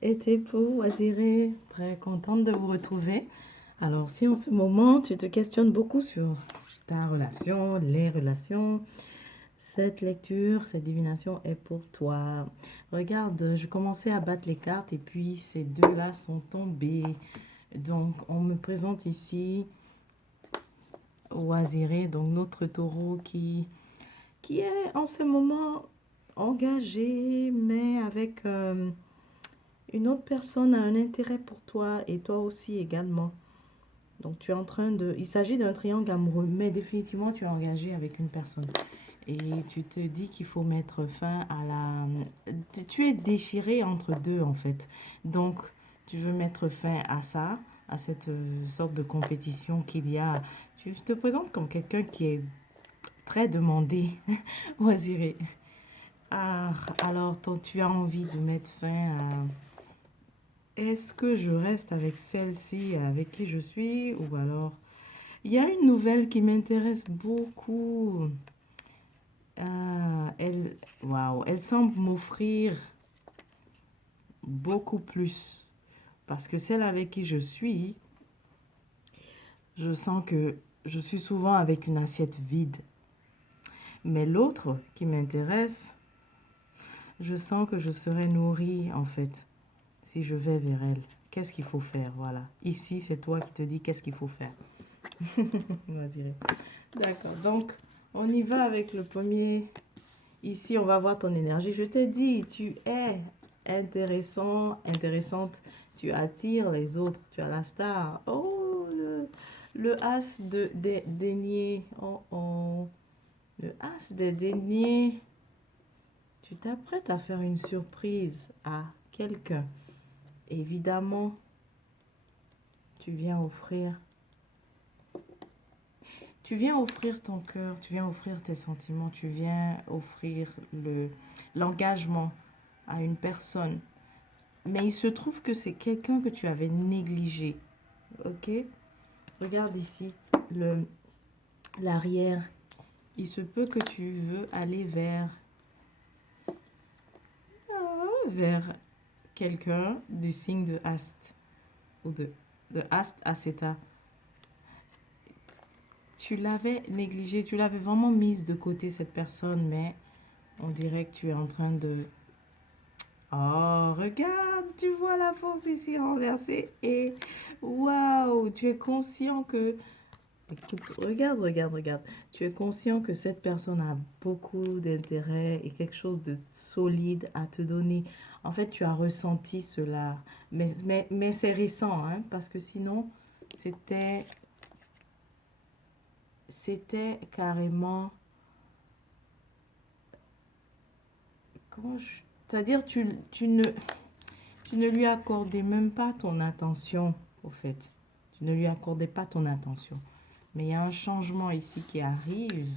Et Tepo, Waziré, très contente de vous retrouver. Alors, si en ce moment tu te questionnes beaucoup sur ta relation, les relations, cette lecture, cette divination est pour toi. Regarde, je commençais à battre les cartes et puis ces deux-là sont tombés. Donc, on me présente ici Waziré, donc notre taureau qui est en ce moment engagé, mais avec une autre personne a un intérêt pour toi et toi aussi également. Donc tu es en train de... Il s'agit d'un triangle amoureux, mais définitivement tu es engagé avec une personne. Et tu te dis qu'il faut mettre fin à la... Tu es déchiré entre deux en fait. Donc tu veux mettre fin à ça, à cette sorte de compétition qu'il y a. Tu te présentes comme quelqu'un qui est très demandé, Oisiré. Ah, alors tu as envie de mettre fin à... Est-ce que je reste avec celle-ci avec qui je suis ou alors... Il y a une nouvelle qui m'intéresse beaucoup. Waouh, elle semble m'offrir beaucoup plus. Parce que celle avec qui je suis, je sens que je suis souvent avec une assiette vide. Mais l'autre qui m'intéresse, je sens que je serai nourrie en fait si je vais vers elle. Qu'est-ce qu'il faut faire? Voilà. Ici, c'est toi qui te dis qu'est-ce qu'il faut faire. Vas-y. D'accord. Donc, on y va avec le premier. Ici, on va voir ton énergie. Je t'ai dit, tu es intéressant, intéressante. Tu attires les autres. Tu as la star. Oh, le as de deniers. Oh, oh. Le as de deniers. Tu t'apprêtes à faire une surprise à quelqu'un. Évidemment, tu viens offrir. Tu viens offrir ton cœur, tu viens offrir tes sentiments, tu viens offrir l'engagement à une personne. Mais il se trouve que c'est quelqu'un que tu avais négligé. Ok? Regarde ici, l'arrière. Il se peut que tu veux aller vers quelqu'un du signe de Ast ou de Ast à Theta. Tu l'avais négligé, tu l'avais vraiment mise de côté cette personne, mais on dirait que tu es en train de... Oh, regarde, tu vois la force ici renversée et waouh, tu es conscient que... Écoute, regarde, regarde, regarde. Tu es conscient que cette personne a beaucoup d'intérêt et quelque chose de solide à te donner. En fait, tu as ressenti cela. Mais c'est récent, hein, parce que sinon, c'était carrément... Comment je... C'est-à-dire, tu ne lui accordais même pas ton attention, au fait. Tu ne lui accordais pas ton attention. Mais il y a un changement ici qui arrive.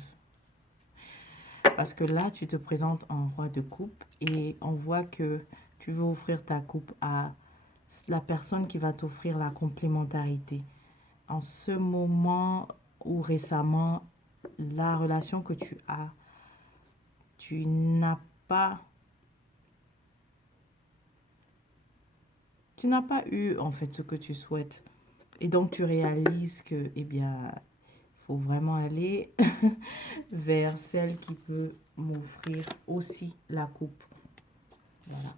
Parce que là, tu te présentes en roi de coupe et on voit que tu veux offrir ta coupe à la personne qui va t'offrir la complémentarité. En ce moment ou récemment, la relation que tu as, tu n'as pas eu en fait ce que tu souhaites. Et donc tu réalises que, eh bien, il faut vraiment aller vers celle qui peut m'offrir aussi la coupe. Voilà.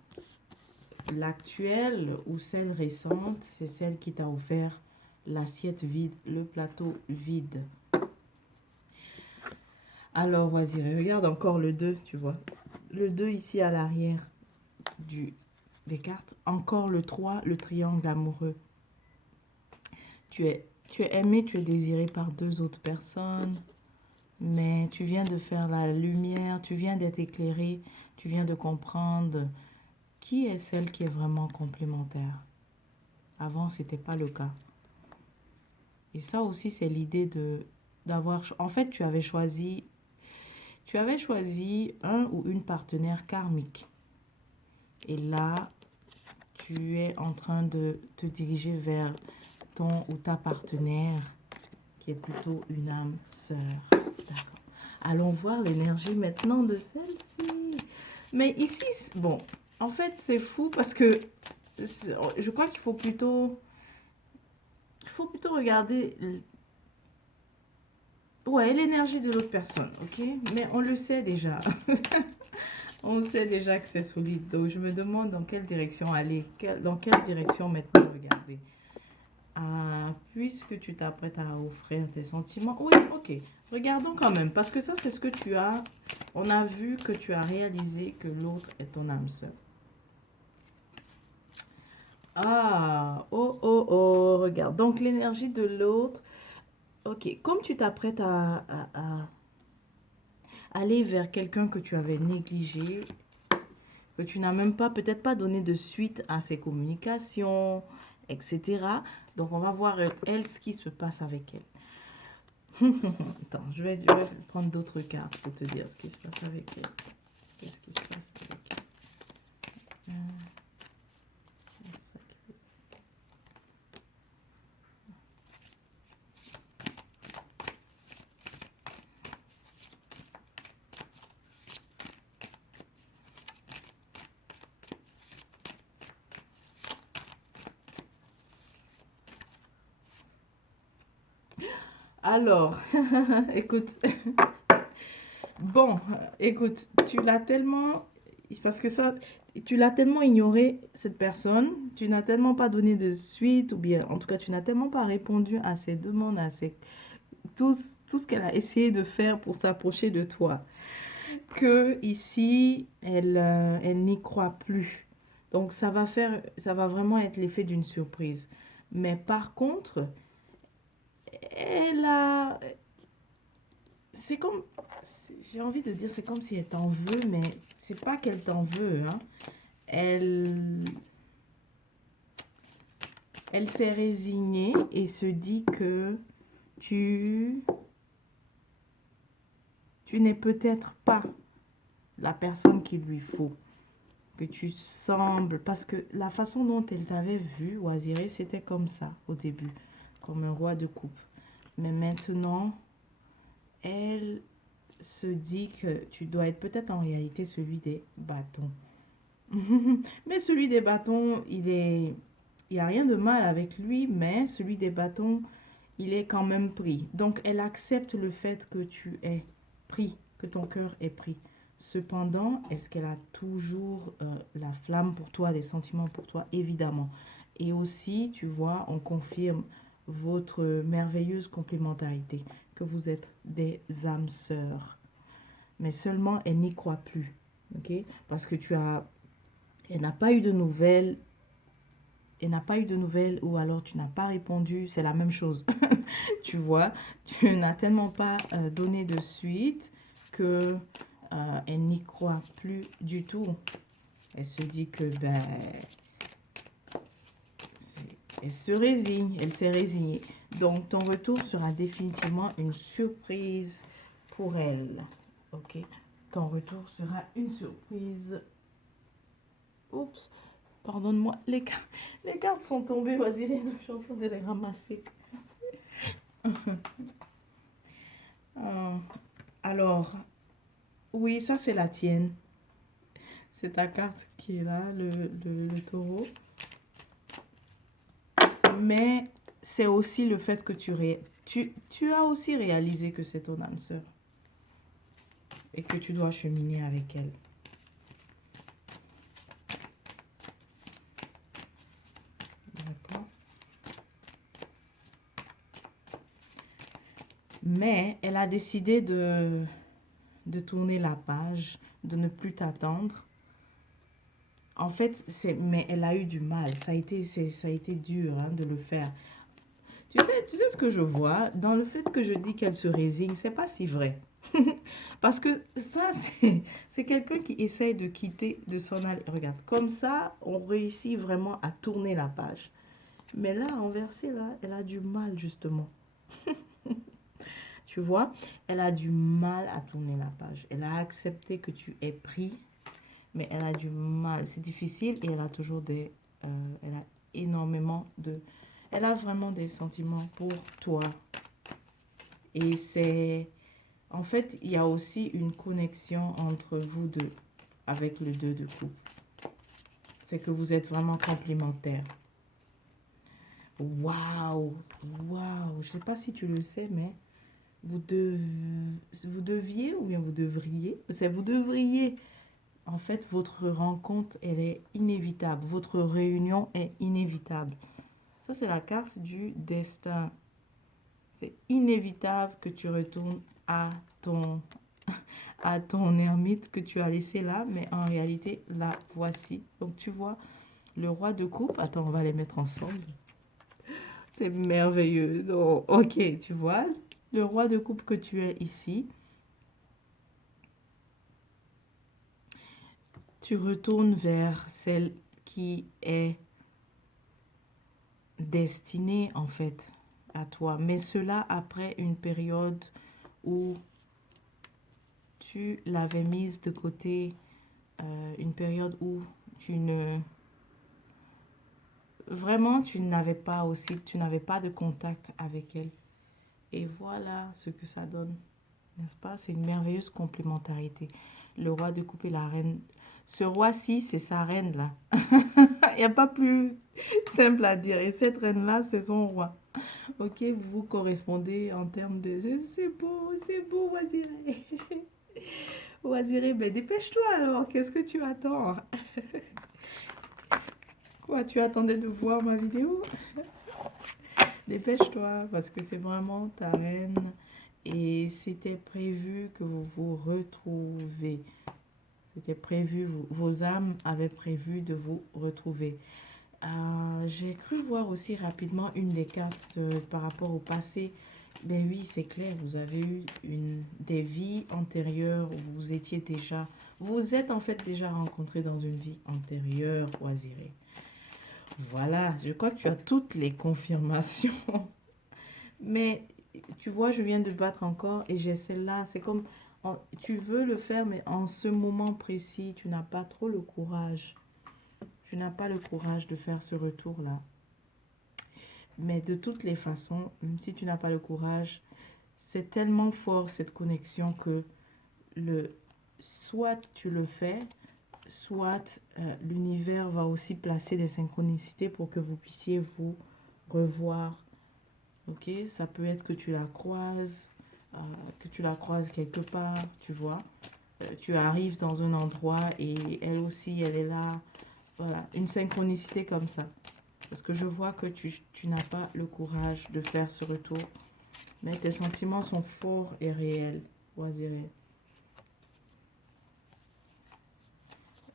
L'actuelle ou celle récente, c'est celle qui t'a offert l'assiette vide, le plateau vide. Alors, vas-y, regarde encore le 2, tu vois. Le 2 ici à l'arrière des cartes. Encore le 3, le triangle amoureux. Tu es aimé, tu es désiré par deux autres personnes. Mais tu viens de faire la lumière, tu viens d'être éclairé, tu viens de comprendre qui est celle qui est vraiment complémentaire. Avant, ce n'était pas le cas. Et ça aussi, c'est l'idée d'avoir... En fait, tu avais choisi un ou une partenaire karmique. Et là, tu es en train de te diriger vers ton ou ta partenaire qui est plutôt une âme sœur. D'accord. Allons voir l'énergie maintenant de celle-ci. Mais ici, bon, en fait, c'est fou parce que Je crois qu'il faut plutôt... Il faut plutôt regarder... Ouais, l'énergie de l'autre personne, ok? Mais on le sait déjà. On sait déjà que c'est solide. Donc, je me demande dans quelle direction aller. Dans quelle direction maintenant regarder. Ah, puisque tu t'apprêtes à offrir tes sentiments. Oui, ok. Regardons quand même. Parce que ça, c'est ce que tu as. On a vu que tu as réalisé que l'autre est ton âme sœur. Ah, oh, oh, oh. Regarde. Donc, l'énergie de l'autre. Ok. Comme tu t'apprêtes à aller vers quelqu'un que tu avais négligé, que tu n'as même pas, peut-être pas donné de suite à ses communications, etc. Donc, on va voir, elle, ce qui se passe avec elle. Attends, je vais prendre d'autres cartes pour te dire ce qui se passe avec elle. Qu'est-ce qui se passe avec elle? Alors, écoute, bon, écoute, tu l'as tellement, parce que ça, tu l'as tellement ignoré, cette personne, tu n'as tellement pas donné de suite, ou bien, en tout cas, tu n'as tellement pas répondu à ses demandes, tout, tout ce qu'elle a essayé de faire pour s'approcher de toi, que ici, elle n'y croit plus. Donc, ça va vraiment être l'effet d'une surprise. Mais par contre, elle a, c'est comme, j'ai envie de dire, c'est comme si elle t'en veut, mais c'est pas qu'elle t'en veut, hein. Elle, elle s'est résignée et se dit que tu, tu n'es peut-être pas la personne qu'il lui faut. Que tu sembles, parce que la façon dont elle t'avait vu, Oisiré, c'était comme ça au début, comme un roi de coupe. Mais maintenant, elle se dit que tu dois être peut-être en réalité celui des bâtons. Mais celui des bâtons, il n'y a rien de mal avec lui, mais celui des bâtons, il est quand même pris. Donc, elle accepte le fait que tu es pris, que ton cœur est pris. Cependant, est-ce qu'elle a toujours la flamme pour toi, des sentiments pour toi? Évidemment. Et aussi, tu vois, on confirme votre merveilleuse complémentarité, que vous êtes des âmes sœurs. Mais seulement, elle n'y croit plus. Ok? Parce que elle n'a pas eu de nouvelles. Elle n'a pas eu de nouvelles ou alors tu n'as pas répondu. C'est la même chose. Tu vois, tu n'as tellement pas donné de suite que elle n'y croit plus du tout. Elle se dit que ben elle se résigne, elle s'est résignée. Donc ton retour sera définitivement une surprise pour elle. Ok, ton retour sera une surprise. Oups, pardonne-moi, les cartes sont tombées. Vas-y, je suis en train de les ramasser. Alors, oui, ça c'est la tienne. C'est ta carte qui est là, le taureau. Mais c'est aussi le fait que tu as aussi réalisé que c'est ton âme sœur. Et que tu dois cheminer avec elle. D'accord? Mais elle a décidé de tourner la page, de ne plus t'attendre. En fait, mais elle a eu du mal. Ça a été dur hein, de le faire. Tu sais ce que je vois? Dans le fait que je dis qu'elle se résigne, c'est pas si vrai. Parce que ça, c'est quelqu'un qui essaye de quitter, de s'en aller. Regarde, comme ça, on réussit vraiment à tourner la page. Mais là, en verset, là, elle a du mal, justement. Tu vois, elle a du mal à tourner la page. Elle a accepté que tu es pris, mais elle a du mal. C'est difficile et elle a toujours elle a énormément de... Elle a vraiment des sentiments pour toi. Et c'est... En fait, il y a aussi une connexion entre vous deux avec le 2 de coupe. c'est que vous êtes vraiment complémentaires. Waouh, waouh, je ne sais pas si tu le sais, mais vous deviez ou bien vous devriez, c'est vous devriez, en fait, votre rencontre, elle est inévitable. Votre réunion est inévitable. Ça, c'est la carte du destin. C'est inévitable que tu retournes à ton, à ton ermite que tu as laissé là, mais en réalité, la voici. Donc, tu vois, le roi de coupe, attends, on va les mettre ensemble. C'est merveilleux. Donc, ok, tu vois, le roi de coupe que tu es ici, tu retournes vers celle qui est destinée en fait à toi. Mais cela après une période où tu l'avais mise de côté, une période où tu ne... Vraiment, tu n'avais pas de contact avec elle. Et voilà ce que ça donne, n'est-ce pas? C'est une merveilleuse complémentarité. Le roi de coupe et la reine. Ce roi-ci, c'est sa reine là. Il n'y a pas plus simple à dire. Et cette reine-là, c'est son roi. Ok, vous vous correspondez en termes de... C'est beau, Waziré. Waziré, ben dépêche-toi alors. Qu'est-ce que tu attends? Quoi, tu attendais de voir ma vidéo? Dépêche-toi parce que c'est vraiment ta reine. Et c'était prévu que vous vous retrouvez. C'était prévu, vos âmes avaient prévu de vous retrouver. J'ai cru voir aussi rapidement une des cartes par rapport au passé. Ben oui, c'est clair, vous avez eu des vies antérieures où vous êtes en fait déjà rencontrés dans une vie antérieure, Oisiré. Voilà, je crois que tu as toutes les confirmations. Mais tu vois, je viens de battre encore et j'ai celle-là. C'est comme, tu veux le faire, mais en ce moment précis, tu n'as pas trop le courage. Tu n'as pas le courage de faire ce retour-là. Mais de toutes les façons, même si tu n'as pas le courage, c'est tellement fort cette connexion que soit tu le fais, soit l'univers va aussi placer des synchronicités pour que vous puissiez vous revoir. Ok, ça peut être euh, que tu la croises quelque part, tu vois. Tu arrives dans un endroit et elle aussi, elle est là. Voilà, une synchronicité comme ça. Parce que je vois que tu n'as pas le courage de faire ce retour. Mais tes sentiments sont forts et réels, Oisiré.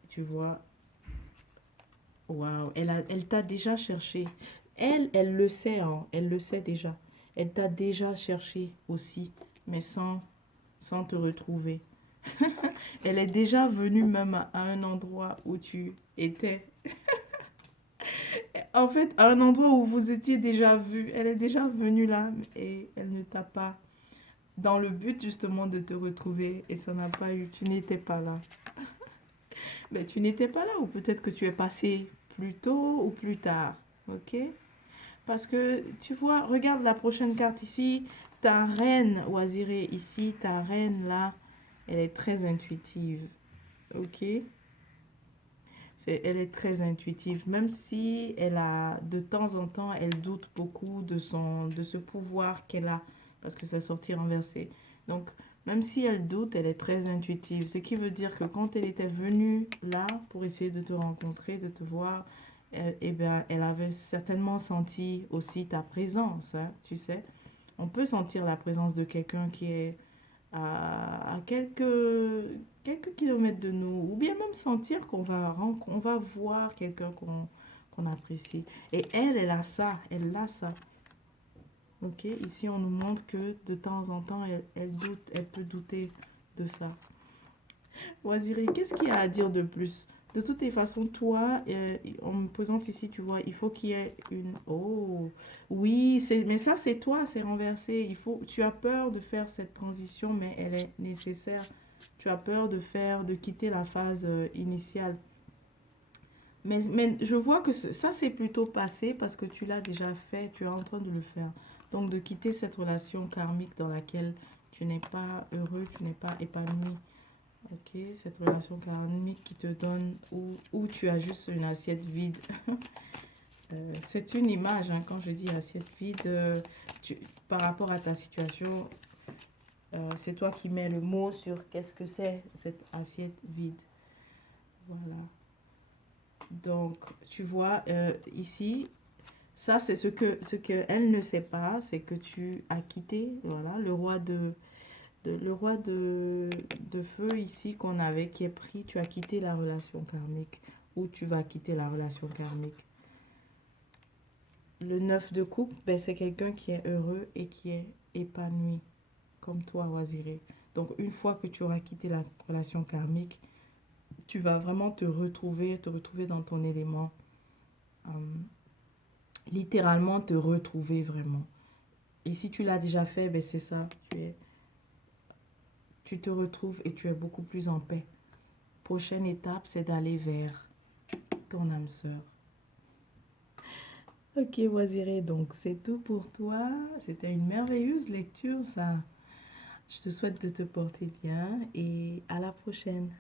Tu vois, waouh, elle t'a déjà cherché. Elle le sait, hein, elle le sait déjà. Elle t'a déjà cherché aussi, mais sans te retrouver. Elle est déjà venue même à un endroit où tu étais. En fait, à un endroit où vous étiez déjà vu. Elle est déjà venue là et elle ne t'a pas. Dans le but justement de te retrouver et ça n'a pas eu. Tu n'étais pas là. Mais tu n'étais pas là ou peut-être que tu es passé plus tôt ou plus tard. Ok? Parce que tu vois, regarde la prochaine carte ici. Ta reine, Oisiré, ici, ta reine là, elle est très intuitive. Ok? Elle est très intuitive, même si elle a, de temps en temps, elle doute beaucoup de ce pouvoir qu'elle a, parce que c'est sorti renversé. Donc, même si elle doute, elle est très intuitive. Ce qui veut dire que quand elle était venue là pour essayer de te rencontrer, de te voir, eh bien, elle avait certainement senti aussi ta présence, hein, tu sais. On peut sentir la présence de quelqu'un qui est à quelques kilomètres de nous, ou bien même sentir qu'on va voir quelqu'un qu'on apprécie. Et elle a ça, elle a ça. Ok, ici on nous montre que de temps en temps, elle doute, elle peut douter de ça. Waziri, qu'est-ce qu'il y a à dire de plus? De toutes les façons, toi, on me présente ici, tu vois, il faut qu'il y ait une... Oh, oui, mais ça, c'est toi, c'est renversé. Tu as peur de faire cette transition, mais elle est nécessaire. Tu as peur de quitter la phase initiale. Mais je vois que ça, c'est plutôt passé parce que tu l'as déjà fait, tu es en train de le faire. Donc, de quitter cette relation karmique dans laquelle tu n'es pas heureux, tu n'es pas épanoui. Ok, cette relation karmique qui te donne où tu as juste une assiette vide. C'est une image, hein, quand je dis assiette vide, par rapport à ta situation, c'est toi qui mets le mot sur qu'est-ce que c'est cette assiette vide. Voilà. Donc, tu vois, ici, ça c'est ce que elle ne sait pas, c'est que tu as quitté, voilà, le roi de feu ici qu'on avait, qui est pris, tu as quitté la relation karmique, ou tu vas quitter la relation karmique. Le 9 de coupe, ben, c'est quelqu'un qui est heureux et qui est épanoui, comme toi, Waziré. Donc, une fois que tu auras quitté la relation karmique, tu vas vraiment te retrouver dans ton élément. euh, Littéralement te retrouver vraiment. Et si tu l'as déjà fait, ben c'est ça. Tu te retrouves et tu es beaucoup plus en paix. Prochaine étape, c'est d'aller vers ton âme sœur. Ok, Waziré, donc c'est tout pour toi. C'était une merveilleuse lecture, ça. Je te souhaite de te porter bien et à la prochaine.